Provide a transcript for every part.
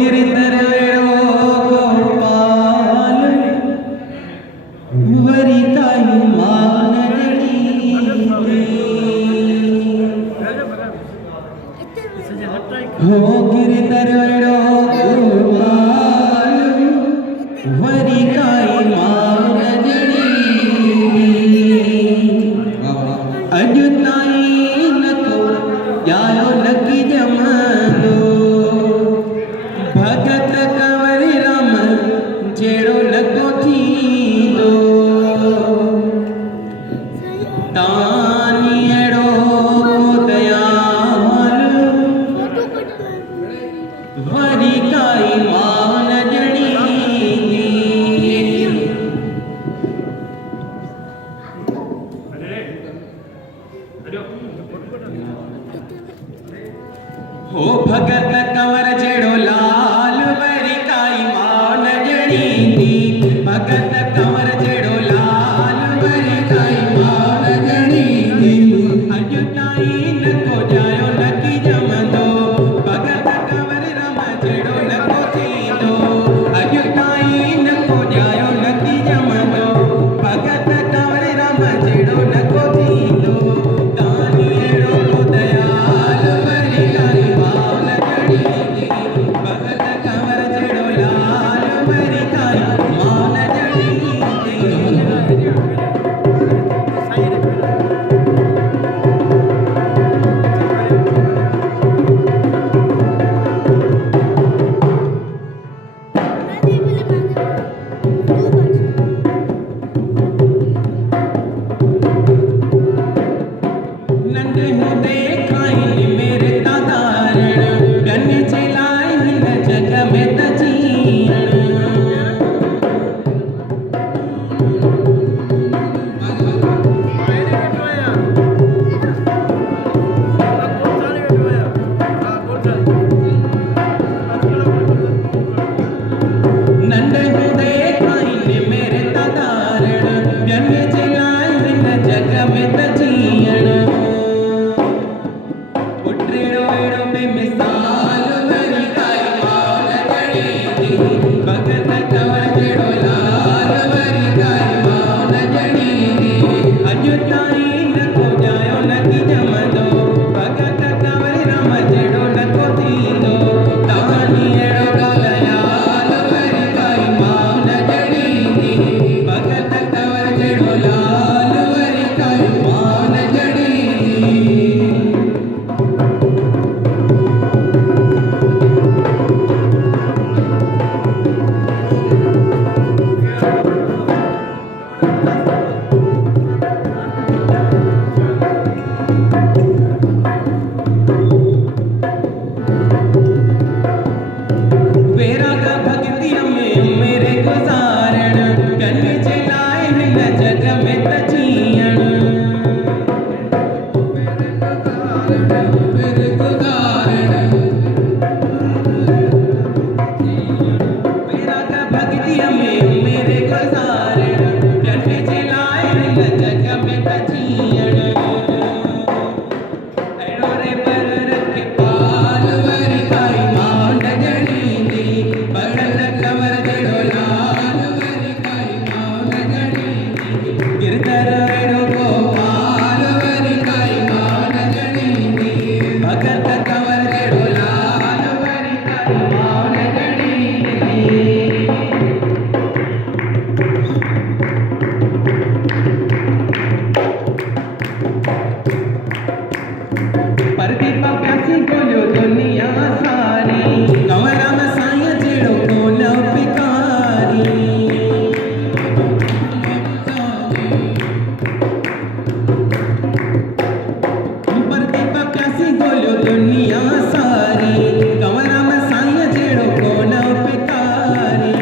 Girdhar Gopal worry काई मानड़ी हो Girdhar Gopal worry काई मानड़ी अजुताई नको यारो लकी जमानो भगत कंवर राम जेड़ो लको थींदो तानी एड़ो दयाल वरी काई मान जड़ी हो भगत कंवर जेड़ो लाल वरी काई मान जड़ी भगत कंवर जेड़ो लाल वरी काई मान जड़ी अजुताई नको जायो लकी जमंदो भगत कंवर राम जेड़ो लको थींदो अजुताई नको जायो लकी जमंदो भगत कंवर राम जेड़ो लको थींदो तानी एड़ो दयाल वरी काई मान जड़ी भगत कंवर जेड़ो लाल वरी काई मान जड़ी नंढे होंदे खाई मेरे तादारण गन चलाए हिन जग में तजीण नंढे होंदे खाई मेरे तादारण गन चलाए हिन जग में तजीण उठड़ो एड़ो बेमिसाल वरी काई मान जड़ी भगत कंवर जेड़ो लाल वरी काई मान जड़ी अजुताई नको जायो लकी जमंदो भगत कंवर राम जेड़ो लको थींदो तानी एड़ो दयाल वरी काई मान जड़ी भगत कंवर जेड़ो लाल वरी काई मान जड़ी वेरा का भक्तिया में मेरे गुजारण गन चलाए हिन जग में तजीण मेरे गुजारण वेरा का भक्तिया में मेरे गुजारण गन चलाए हिन जग में तजीण एड़ो रे पर रखे पाल वरी काई मान जड़ी भगत कंवर जेड़ो लाल वरी काई मान जड़ी गिरधर एड़ो गोपाल वरी काई मान जड़ी भगत कंवर जेड़ो लाल वरी काई मान जड़ी परदीप प्यासी बोलो दुनिया सारी कंवराम साईं जेड़ो कोन पिकारी परदीप प्यासी बोलो दुनिया सारी कंवराम साईं जेड़ो कोन पिकारी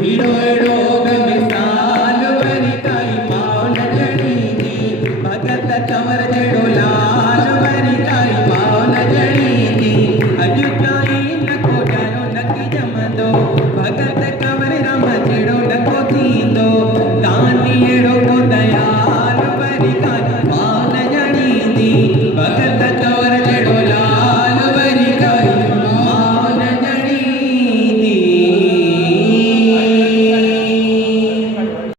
हीरो एड़ो बेमिसाल वरी काई मान जड़ी भगत कंवर जेड़ो लाल